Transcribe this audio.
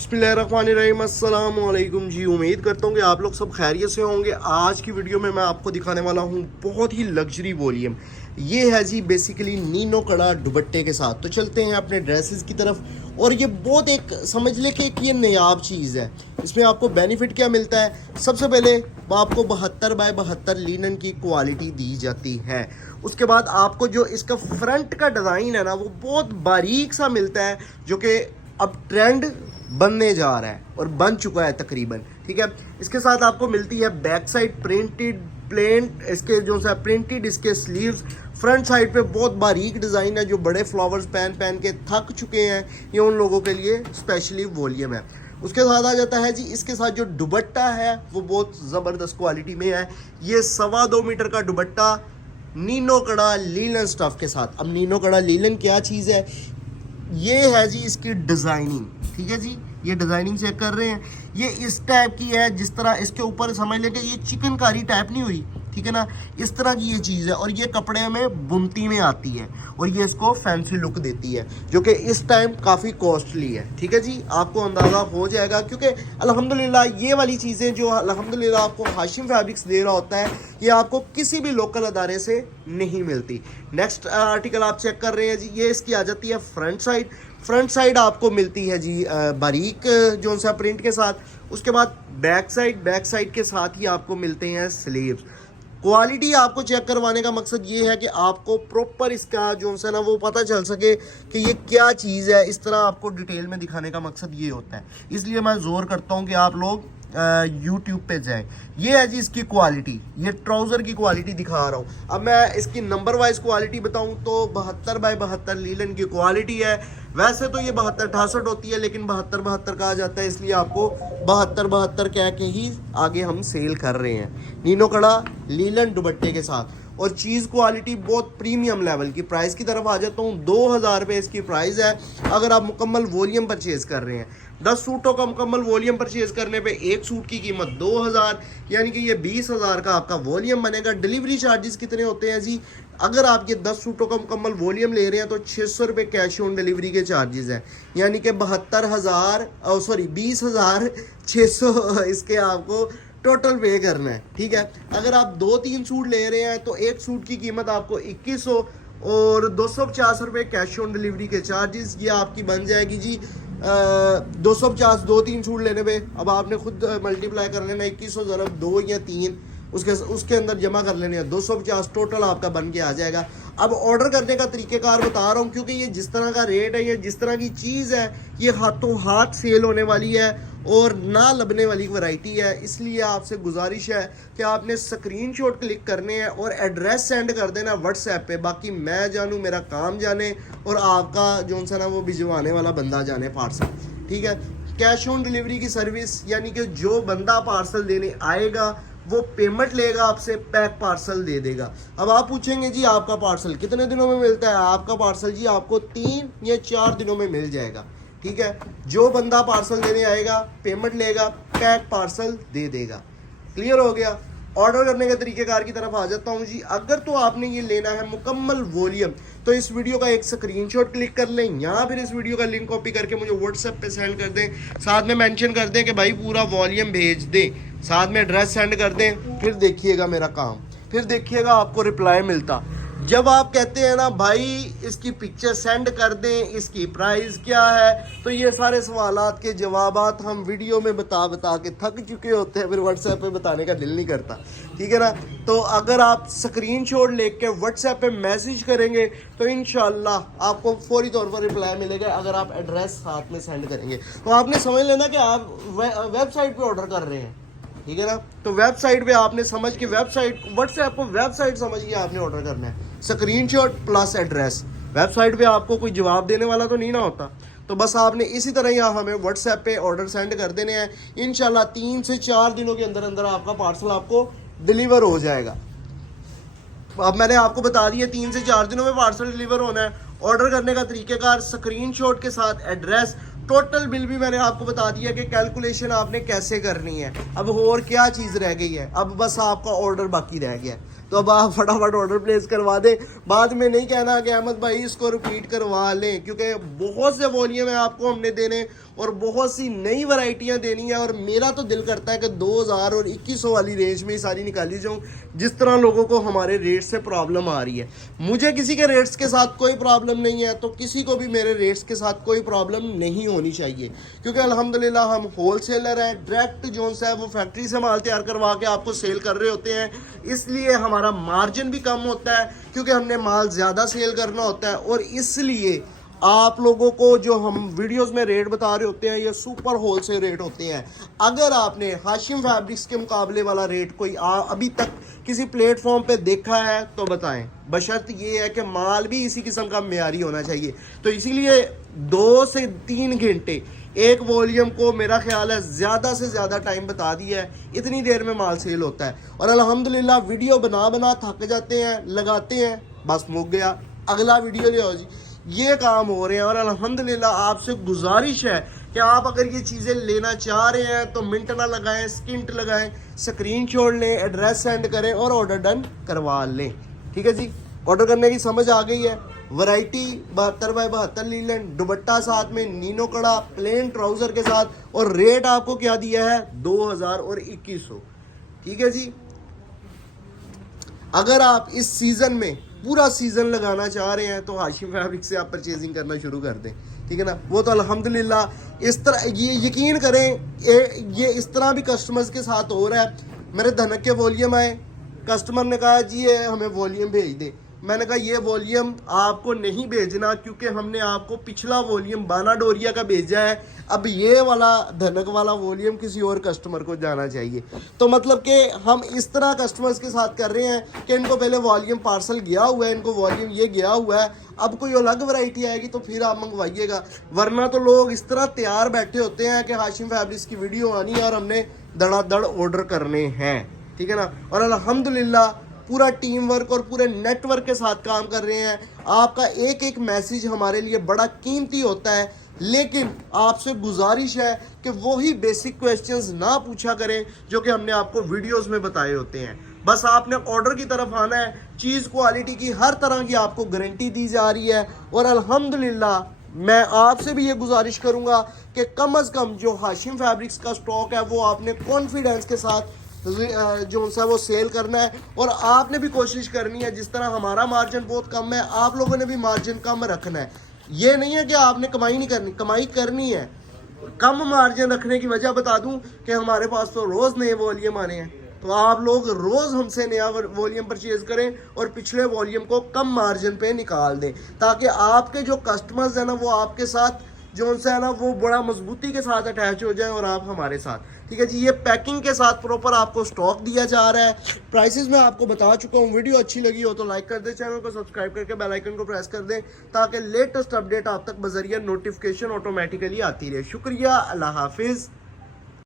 बिस्मिल्लाहिर्रहमानिर्रहीम, अस्सलाम वालेकुम जी। उम्मीद करता हूँ कि आप लोग सब खैरियत से होंगे। आज की वीडियो में मैं आपको दिखाने वाला हूँ बहुत ही लग्जरी वॉल्यूम। ये है जी बेसिकली नीनो कड़ा दुपट्टे के साथ। तो चलते हैं अपने ड्रेसेस की तरफ। और ये बहुत एक समझ ले कि ये नायाब चीज़ है। इसमें आपको बेनिफिट क्या मिलता है? सबसे पहले आपको 72 बाय 72 लीनन की क्वालिटी दी जाती है। उसके बाद आपको जो इसका फ्रंट का डिज़ाइन है ना, वो बहुत बारीक सा मिलता है, जो कि अब ट्रेंड बनने जा रहा है और बन चुका है तकरीबन। ठीक है, इसके साथ आपको मिलती है बैक साइड प्रिंटेड प्लेन, इसके जो सा प्रिंटेड इसके स्लीव्स। फ्रंट साइड पे बहुत बारीक डिज़ाइन है। जो बड़े फ्लावर्स पहन पहन के थक चुके हैं, ये उन लोगों के लिए स्पेशली वॉल्यूम है। उसके साथ आ जाता है जी, इसके साथ जो दुपट्टा है वो बहुत ज़बरदस्त क्वालिटी में है। ये 2.25 मीटर का दुपट्टा नीनो कड़ा लीलन स्टफ के साथ। अब नीनो कड़ा लीलन क्या चीज़ है? ये है जी इसकी डिज़ाइनिंग। ठीक है जी, ये डिज़ाइनिंग चेक कर रहे हैं, ये इस टाइप की है। जिस तरह इसके ऊपर समझ लें कि ये चिकनकारी टाइप नहीं हुई, ठीक है ना, इस तरह की ये चीज़ है। और ये कपड़े में बुनती में आती है और ये इसको फैंसी लुक देती है, जो कि इस टाइम काफ़ी कॉस्टली है। ठीक है जी, आपको अंदाज़ा हो जाएगा, क्योंकि अल्हम्दुलिल्लाह ये वाली चीज़ें जो अल्हम्दुलिल्लाह आपको हाशिम फैब्रिक्स दे रहा होता है, ये आपको किसी भी लोकल अदारे से नहीं मिलती। नेक्स्ट आर्टिकल आप चेक कर रहे हैं जी, ये इसकी आ जाती है फ्रंट साइड। फ्रंट साइड आपको मिलती है जी बारीक जो सा प्रिंट के साथ। उसके बाद बैक साइड के साथ ही आपको मिलते हैं स्लीव्स। क्वालिटी आपको चेक करवाने का मकसद ये है कि आपको प्रॉपर इसका जो है ना वो पता चल सके कि ये क्या चीज़ है। इस तरह आपको डिटेल में दिखाने का मकसद ये होता है, इसलिए मैं ज़ोर करता हूँ कि आप लोग यूट्यूब पे जाएं। ये है जी इसकी क्वालिटी, ये ट्राउज़र की क्वालिटी दिखा रहा हूँ। अब मैं इसकी नंबर वाइज क्वालिटी बताऊँ तो 72 बाय 72 लीलन की क्वालिटी है। वैसे तो ये 72-68 होती है, लेकिन 72-72 कहा जाता है, इसलिए आपको 72-72 कह के ही आगे हम सेल कर रहे हैं। नीनो कड़ा लीलन दुपट्टे के साथ और चीज़ क्वालिटी बहुत प्रीमियम लेवल की। प्राइस की तरफ आ जाता हूँ, 2000 रुपये इसकी प्राइस है। अगर आप मुकम्मल वॉल्यूम परचेज़ कर रहे हैं, 10 सूटों का मुकम्मल वॉल्यूम परचेज़ करने पे एक सूट की कीमत 2000, यानी कि ये 20,000 का आपका वॉल्यूम बनेगा। डिलीवरी चार्जेस कितने होते हैं जी? अगर आप ये 10 सूटों का मुकम्मल वॉल्यूम ले रहे हैं तो 600 रुपये कैश ऑन डिलीवरी के चार्जेस हैं, यानी कि 20,600 इसके आपको टोटल पे करना है। ठीक है, अगर आप 2-3 सूट ले रहे हैं तो एक सूट की कीमत आपको 2100 और 250 रुपये कैश ऑन डिलीवरी के चार्जेस। ये आपकी बन जाएगी जी 250 2-3 सूट लेने पे। अब आपने खुद मल्टीप्लाई कर लेना, 2100 ज़रब 2 या 3 उसके अंदर जमा कर लेने हैं, 250 टोटल आपका बन के आ जाएगा। अब ऑर्डर करने का तरीक़ेकार बता रहा हूँ, क्योंकि ये जिस तरह का रेट है, ये जिस तरह की चीज़ है, ये हाथों हाथ सेल होने वाली है और ना लबने वाली वैरायटी है। इसलिए आपसे गुजारिश है कि आपने स्क्रीनशॉट क्लिक करने हैं और एड्रेस सेंड कर देना व्हाट्सएप पे। बाकी मैं जानूँ, मेरा काम जाने और आपका जो सा ना वो भिजवाने वाला बंदा जाने पार्सल। ठीक है, कैश ऑन डिलीवरी की सर्विस, यानी कि जो बंदा पार्सल देने आएगा वो पेमेंट लेगा आपसे, पैक पार्सल दे देगा। अब आप पूछेंगे जी आपका पार्सल कितने दिनों में मिलता है? आपका पार्सल जी आपको 3 या 4 दिनों में मिल जाएगा। ठीक है, जो बंदा पार्सल देने आएगा पेमेंट लेगा, पैक पार्सल दे देगा। क्लियर हो गया? ऑर्डर करने के तरीकेकार की तरफ आ जाता हूँ जी। अगर तो आपने ये लेना है मुकम्मल वॉल्यूम, तो इस वीडियो का एक स्क्रीनशॉट क्लिक कर लें, या फिर इस वीडियो का लिंक कॉपी करके मुझे व्हाट्सएप पे सेंड कर दें। साथ में मेंशन कर दें कि भाई पूरा वॉल्यूम भेज दें, साथ में एड्रेस सेंड कर दें। फिर देखिएगा मेरा काम, फिर देखिएगा आपको रिप्लाई मिलता। जब आप कहते हैं ना भाई इसकी पिक्चर सेंड कर दें, इसकी प्राइस क्या है, तो ये सारे सवालात के जवाबात हम वीडियो में बता के थक चुके होते हैं, फिर व्हाट्सएप पे बताने का दिल नहीं करता। ठीक है ना, तो अगर आप स्क्रीनशॉट लेके व्हाट्सएप पे मैसेज करेंगे तो इंशाल्लाह आपको फौरी तौर पर रिप्लाई मिलेगा, अगर आप एड्रेस साथ में सेंड करेंगे। तो आपने समझ लेना कि आप वेबसाइट पर ऑर्डर कर रहे हैं। ठीक है ना, तो वेबसाइट पे आपने समझ के वेबसाइट व्हाट्सएप को वेबसाइट समझ के आपने ऑर्डर करना है, स्क्रीनशॉट प्लस एड्रेस। वेबसाइट पे आपको कोई जवाब देने वाला तो नहीं ना होता, तो बस आपने इसी तरह ही हमें व्हाट्सएप पे ऑर्डर सेंड कर देने हैं। इंशाल्लाह 3 से 4 दिनों के अंदर अंदर आपका पार्सल आपको डिलीवर हो जाएगा। अब मैंने आपको बता दिया 3 से 4 दिनों में पार्सल डिलीवर होना है। ऑर्डर करने का तरीकेकार स्क्रीनशॉट के साथ एड्रेस, टोटल बिल भी मैंने आपको बता दिया कि कैलकुलेशन आपने कैसे करनी है। अब और क्या चीज़ रह गई है? अब बस आपका ऑर्डर बाकी रह गया है। तो अब आप फटाफट ऑर्डर प्लेस करवा दें। बाद में नहीं कहना कि अहमद भाई इसको रिपीट करवा लें, क्योंकि बहुत से वॉल्यूम है आपको हमने देने और बहुत सी नई वैरायटियां देनी है। और मेरा तो दिल करता है कि 2000 और 2100 वाली रेंज में ही सारी निकाली जाऊँ, जिस तरह लोगों को हमारे रेट से प्रॉब्लम आ रही है। मुझे किसी के रेट्स के साथ कोई प्रॉब्लम नहीं है, तो किसी को भी मेरे रेट्स के साथ कोई प्रॉब्लम नहीं होनी चाहिए, क्योंकि अल्हम्दुलिल्लाह हम होलसेलर हैं। डायरेक्ट जो है वो फैक्ट्री से माल तैयार करवा के आपको सेल कर रहे होते हैं, इसलिए हमारा मार्जिन भी कम होता है, क्योंकि हमने माल ज़्यादा सेल करना होता है। और इसलिए आप लोगों को जो हम वीडियोस में रेट बता रहे होते हैं ये सुपर होलसेल रेट होते हैं। अगर आपने हाशिम फैब्रिक्स के मुकाबले वाला रेट कोई अभी तक किसी प्लेटफॉर्म पे देखा है तो बताएं, बशर्त ये है कि माल भी इसी किस्म का मेयारी होना चाहिए। तो इसीलिए 2 से 3 घंटे एक वॉल्यूम को मेरा ख्याल है ज़्यादा से ज़्यादा टाइम बता दिया है, इतनी देर में माल सेल होता है। और अल्हम्दुलिल्लाह वीडियो बना बना थक जाते हैं, लगाते हैं, बस मुक गया, अगला वीडियो ले आओ जी, ये काम हो रहे हैं। और अल्हम्दुलिल्लाह आपसे गुजारिश है कि आप अगर ये चीज़ें लेना चाह रहे हैं तो मिनट ना लगाएं, स्किंट लगाएं, स्क्रीनशॉट लें, एड्रेस सेंड करें और ऑर्डर डन करवा लें। ठीक है जी, ऑर्डर करने की समझ आ गई है। वैरायटी 72x72 लीलन, दुपट्टा साथ में नीनो कड़ा, प्लेन ट्राउजर के साथ, और रेट आपको क्या दिया है 2000 और 2100। ठीक है जी, अगर आप इस सीजन में पूरा सीजन लगाना चाह रहे हैं तो हाशिम फैब्रिक से आप परचेजिंग करना शुरू कर दें। ठीक है ना, वो तो अल्हम्दुलिल्लाह इस तरह, ये यकीन करें ये इस तरह भी कस्टमर्स के साथ हो रहा है। मेरे धनक के वॉल्यूम आए, कस्टमर ने कहा जी ये हमें वॉल्यूम भेज दे। मैंने कहा ये वॉल्यूम आपको नहीं भेजना, क्योंकि हमने आपको पिछला वॉल्यूम बाना डोरिया का भेजा है, अब ये वाला धनक वाला वॉल्यूम किसी और कस्टमर को जाना चाहिए। तो मतलब कि हम इस तरह कस्टमर्स के साथ कर रहे हैं कि इनको पहले वॉल्यूम पार्सल गया हुआ है, इनको वॉल्यूम ये गया हुआ है, अब कोई अलग वैरायटी आएगी तो फिर आप मंगवाइएगा। वरना तो लोग इस तरह तैयार बैठे होते हैं कि हाशिम फैब्रिक्स की वीडियो आनी है और हमने धड़ाधड़ ऑर्डर करने हैं। ठीक है ना, और अल्हम्दुलिल्लाह पूरा टीम वर्क और पूरे नेटवर्क के साथ काम कर रहे हैं। आपका एक एक मैसेज हमारे लिए बड़ा कीमती होता है, लेकिन आपसे गुजारिश है कि वही बेसिक क्वेश्चंस ना पूछा करें जो कि हमने आपको वीडियोस में बताए होते हैं। बस आपने ऑर्डर की तरफ आना है, चीज़ क्वालिटी की हर तरह की आपको गारंटी दी जा रही है। और अल्हम्दुलिल्लाह मैं आपसे भी ये गुजारिश करूंगा कि कम से कम जो हाशिम फैब्रिक्स का स्टॉक है वो आपने कॉन्फिडेंस के साथ जो सा वो सेल करना है। और आपने भी कोशिश करनी है, जिस तरह हमारा मार्जिन बहुत कम है, आप लोगों ने भी मार्जिन कम रखना है। ये नहीं है कि आपने कमाई नहीं करनी, कमाई करनी है। कम मार्जिन रखने की वजह बता दूं कि हमारे पास तो रोज़ नए वॉल्यूम आने हैं, तो आप लोग रोज़ हमसे नया वॉल्यूम परचेज करें और पिछले वॉल्यूम को कम मार्जिन पे निकाल दें, ताकि आपके जो कस्टमर्स हैं ना वो आपके साथ जो उनसे है ना वो बड़ा मजबूती के साथ अटैच हो जाए और आप हमारे साथ। ठीक है जी, ये पैकिंग के साथ प्रॉपर आपको स्टॉक दिया जा रहा है। प्राइसेस मैं आपको बता चुका हूँ। वीडियो अच्छी लगी हो तो लाइक कर दें, चैनल को सब्सक्राइब करके बेल आइकन को प्रेस कर दें, ताकि लेटेस्ट अपडेट आप तक बजरिया नोटिफिकेशन ऑटोमेटिकली आती रहे। शुक्रिया, अल्लाह हाफिज़।